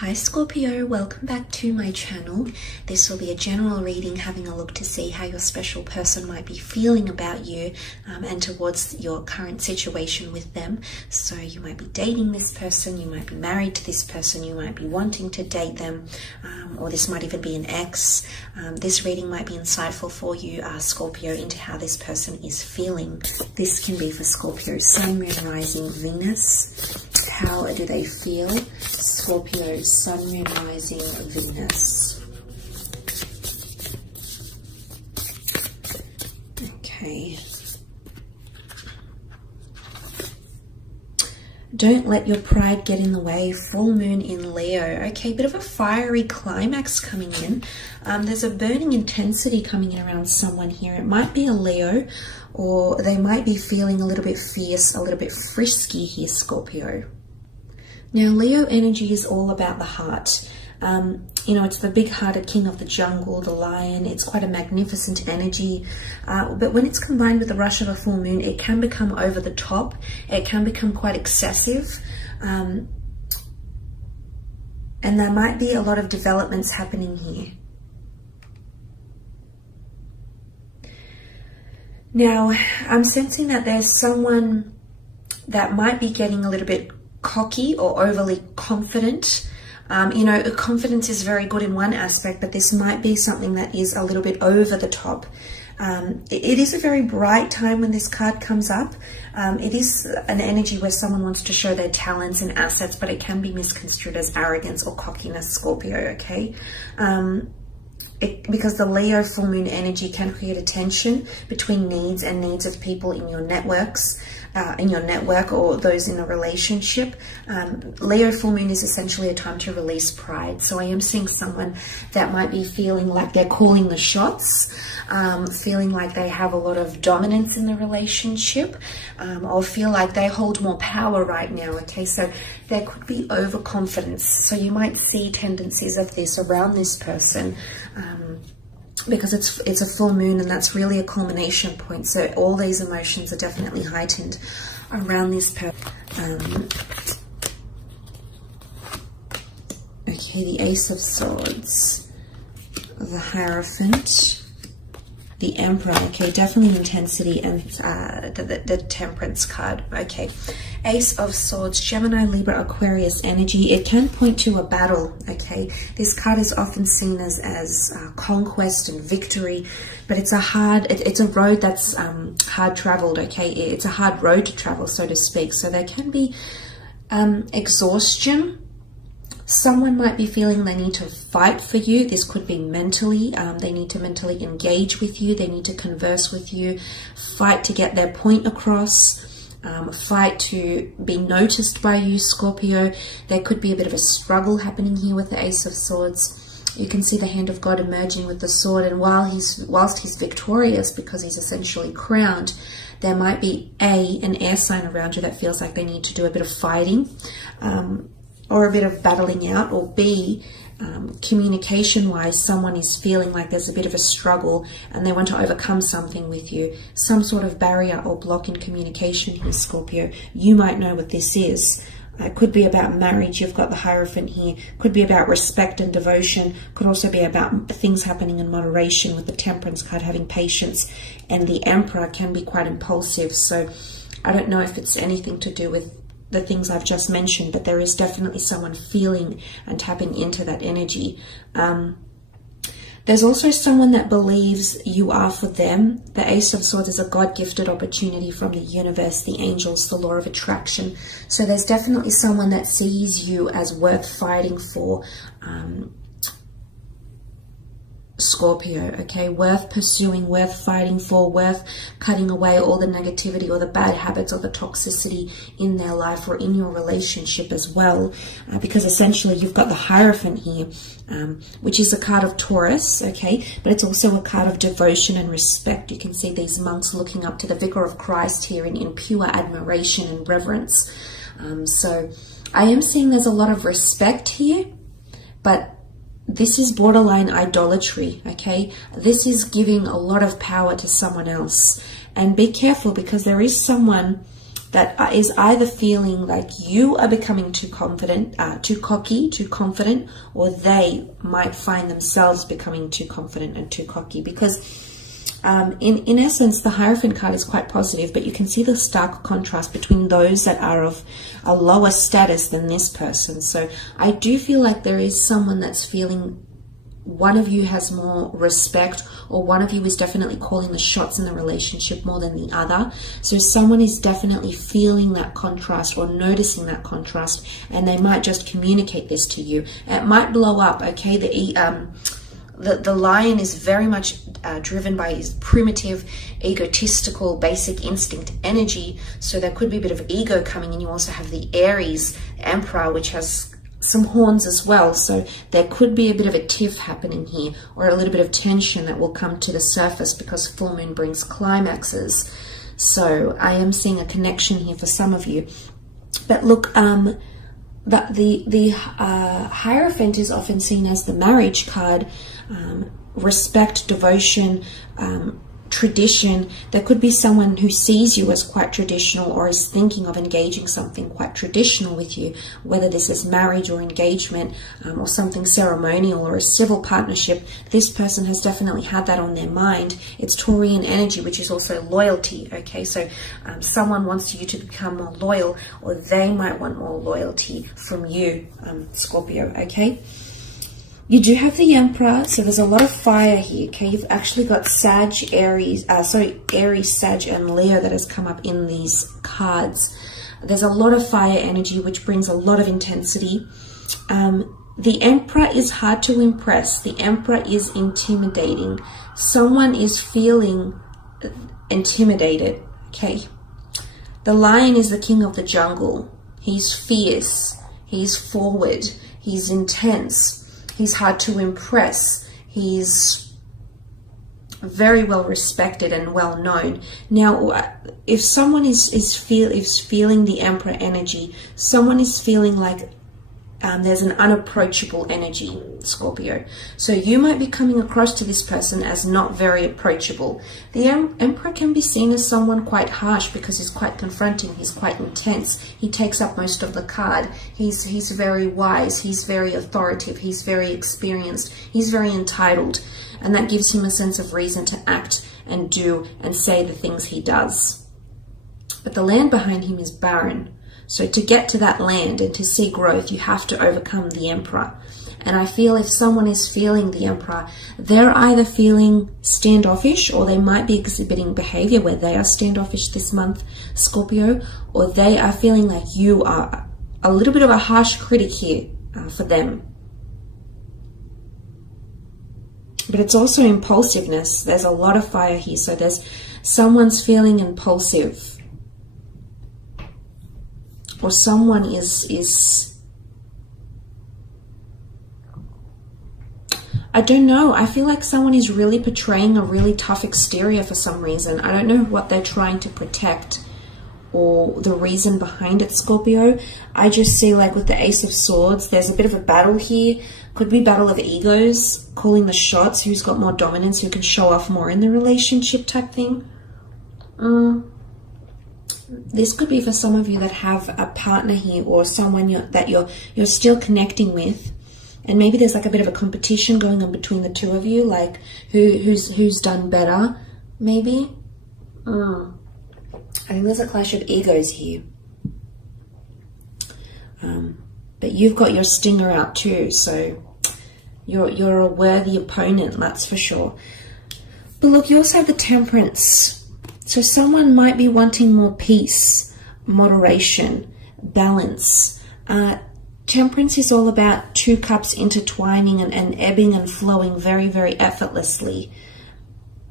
Hi Scorpio, welcome back to my channel. This will be a general reading, having a look to see how your special person might be feeling about you and towards your current situation with them. So you might be dating this person, you might be married to this person, you might be wanting to date them, or this might even be an ex. This reading might be insightful for you, Scorpio, into how this person is feeling. This can be for Scorpio, Sun, Moon, Rising, Venus. How do they feel? Scorpio, Sun, Moon, Rising, Venus. Okay. Don't let your pride get in the way. Full moon in Leo. Okay, bit of a fiery climax coming in. There's a burning intensity coming in around someone here. It might be a Leo, or they might be feeling a little bit fierce, a little bit frisky here, Scorpio. Now, Leo energy is all about the heart. You know, it's the big-hearted king of the jungle, the lion. It's quite a magnificent energy. But when it's combined with the rush of a full moon, it can become over the top. It can become quite excessive. And there might be a lot of developments happening here. Now, I'm sensing that there's someone that might be getting a little bit cocky or overly confident. You know, confidence is very good in one aspect, but this might be something that is a little bit over the top. It is a very bright time when this card comes up. It is an energy where someone wants to show their talents and assets, but it can be misconstrued as arrogance or cockiness, Scorpio, okay? Because the Leo full moon energy can create a tension between needs and needs of people in your networks, in your network, or those in a relationship. Leo full moon is essentially a time to release pride. So I am seeing someone that might be feeling like they're calling the shots, feeling like they have a lot of dominance in the relationship, or feel like they hold more power right now. Okay, so there could be overconfidence. So you might see tendencies of this around this person, because it's a full moon, and that's really a culmination point. So all these emotions are definitely heightened around this person. Okay, the Ace of Swords, the Hierophant, the Emperor. Okay, definitely intensity, and the Temperance card. Okay, Ace of Swords, Gemini, Libra, Aquarius energy. It can point to a battle. Okay, this card is often seen as conquest and victory, but it's a road that's hard traveled. Okay, it's a hard road to travel, so to speak. So there can be exhaustion. Someone might be feeling they need to fight for you. This could be mentally. They need to mentally engage with you. They need to converse with you, fight to get their point across, fight to be noticed by you, Scorpio. There could be a bit of a struggle happening here with the Ace of Swords. You can see the hand of God emerging with the sword, and whilst he's victorious because he's essentially crowned, there might be an air sign around you that feels like they need to do a bit of fighting, or a bit of battling out, or B, communication-wise, someone is feeling like there's a bit of a struggle and they want to overcome something with you. Some sort of barrier or block in communication here, Scorpio. You might know what this is. It could be about marriage. You've got the Hierophant here. Could be about respect and devotion. Could also be about things happening in moderation, with the Temperance card having patience. And the Emperor can be quite impulsive. So I don't know if it's anything to do with the things I've just mentioned, but there is definitely someone feeling and tapping into that energy. There's also someone that believes you are for them. The Ace of Swords is a God-gifted opportunity from the universe, the angels, the law of attraction. So there's definitely someone that sees you as worth fighting for, Scorpio, okay, worth pursuing, worth fighting for, worth cutting away all the negativity or the bad habits or the toxicity in their life or in your relationship as well, because essentially you've got the Hierophant here, which is a card of Taurus, okay, but it's also a card of devotion and respect. You can see these monks looking up to the Vicar of Christ here in pure admiration and reverence. So I am seeing there's a lot of respect here, but this is borderline idolatry, okay? This is giving a lot of power to someone else. And be careful, because there is someone that is either feeling like you are becoming too confident, too cocky, too confident, or they might find themselves becoming too confident and too cocky. Because in essence, the Hierophant card is quite positive, but you can see the stark contrast between those that are of a lower status than this person. So I do feel like there is someone that's feeling one of you has more respect, or one of you is definitely calling the shots in the relationship more than the other. So someone is definitely feeling that contrast or noticing that contrast, and they might just communicate this to you. It might blow up, okay? The lion is very much driven by his primitive, egotistical, basic instinct energy. So there could be a bit of ego coming in. You also have the Aries Emperor, which has some horns as well. So there could be a bit of a tiff happening here, or a little bit of tension that will come to the surface because full moon brings climaxes. So I am seeing a connection here for some of you. But look, the Hierophant is often seen as the marriage card. Respect, devotion, tradition. There could be someone who sees you as quite traditional, or is thinking of engaging something quite traditional with you, whether this is marriage or engagement, or something ceremonial or a civil partnership. This person has definitely had that on their mind. It's Taurian energy, which is also loyalty. Okay, so someone wants you to become more loyal, or they might want more loyalty from you, Scorpio. Okay. You do have the Emperor, so there's a lot of fire here, okay? You've actually got Aries, Sag, and Leo that has come up in these cards. There's a lot of fire energy, which brings a lot of intensity. The Emperor is hard to impress. The Emperor is intimidating. Someone is feeling intimidated, okay? The Lion is the king of the jungle. He's fierce. He's forward. He's intense. He's hard to impress. He's very well respected and well known. Now, if someone is feeling the Emperor energy, someone is feeling like there's an unapproachable energy, Scorpio. So you might be coming across to this person as not very approachable. The Emperor can be seen as someone quite harsh because he's quite confronting, he's quite intense. He takes up most of the card. He's very wise, he's very authoritative, he's very experienced, he's very entitled. And that gives him a sense of reason to act and do and say the things he does. But the land behind him is barren. So to get to that land and to see growth, you have to overcome the Emperor. And I feel if someone is feeling the Emperor, they're either feeling standoffish, or they might be exhibiting behavior where they are standoffish this month, Scorpio, or they are feeling like you are a little bit of a harsh critic here for them. But it's also impulsiveness. There's a lot of fire here. So there's someone's feeling impulsive. Or someone is I don't know. I feel like someone is really portraying a really tough exterior for some reason. I don't know what they're trying to protect or the reason behind it, Scorpio. I just see, like with the Ace of Swords, there's a bit of a battle here. Could be battle of egos, calling the shots, who's got more dominance, who can show off more in the relationship type thing. This could be for some of you that have a partner here, or someone that you're still connecting with, and maybe there's like a bit of a competition going on between the two of you, like who's done better, maybe. I think there's a clash of egos here. But you've got your stinger out too, so you're a worthy opponent, that's for sure. But look, you also have the Temperance. So someone might be wanting more peace, moderation, balance. Temperance is all about two cups intertwining and ebbing and flowing very, very effortlessly.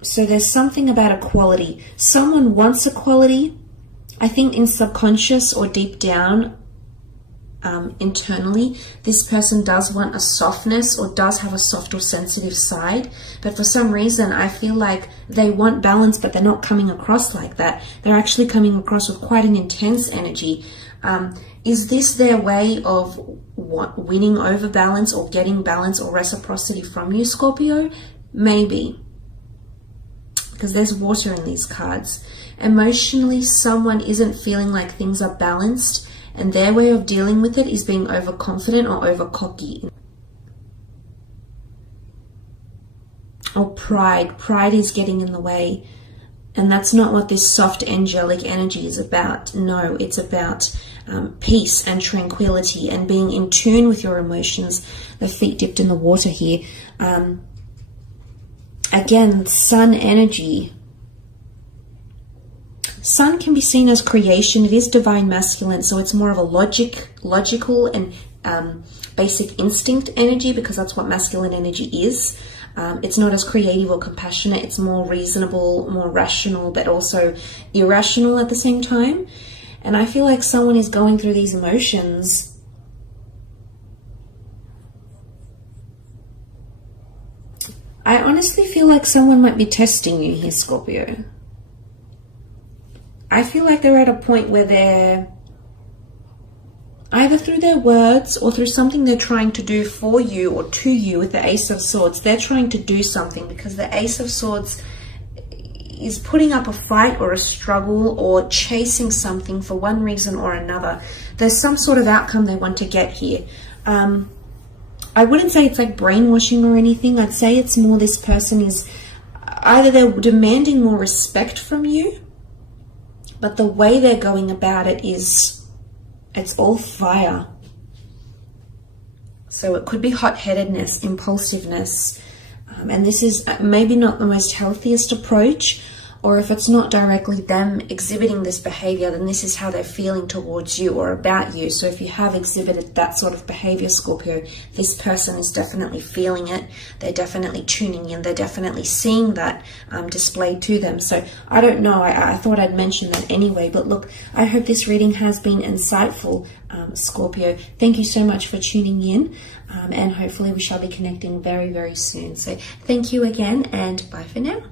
So there's something about equality. Someone wants equality. I think in subconscious or deep down, internally, this person does want a softness, or does have a soft or sensitive side, but for some reason I feel like they want balance, but they're not coming across like that. They're actually coming across with quite an intense energy. Is this their way of winning over balance, or getting balance or reciprocity from you, Scorpio? Maybe. because there's water in these cards. Emotionally, someone isn't feeling like things are balanced, and their way of dealing with it is being overconfident or over cocky. Or pride. Pride is getting in the way. And that's not what this soft angelic energy is about. No, it's about peace and tranquility and being in tune with your emotions. The feet dipped in the water here. Again, sun energy. Sun can be seen as creation. It is divine masculine, so it's more of a logical and basic instinct energy, because that's what masculine energy is. It's not as creative or compassionate. It's more reasonable, more rational, but also irrational at the same time. And I feel like someone is going through these emotions. I honestly feel like someone might be testing you here, Scorpio. I feel like they're at a point where they're either through their words or through something they're trying to do for you or to you with the Ace of Swords. They're trying to do something, because the Ace of Swords is putting up a fight or a struggle or chasing something for one reason or another. There's some sort of outcome they want to get here. I wouldn't say it's like brainwashing or anything. I'd say it's more this person is either they're demanding more respect from you, but the way they're going about it is, it's all fire. So it could be hot-headedness, impulsiveness, and this is maybe not the most healthiest approach, or if it's not directly them exhibiting this behavior, then this is how they're feeling towards you or about you. So if you have exhibited that sort of behavior, Scorpio, this person is definitely feeling it. They're definitely tuning in. They're definitely seeing that displayed to them. So I don't know. I thought I'd mention that anyway. But look, I hope this reading has been insightful, Scorpio. Thank you so much for tuning in. And hopefully we shall be connecting very, very soon. So thank you again, and bye for now.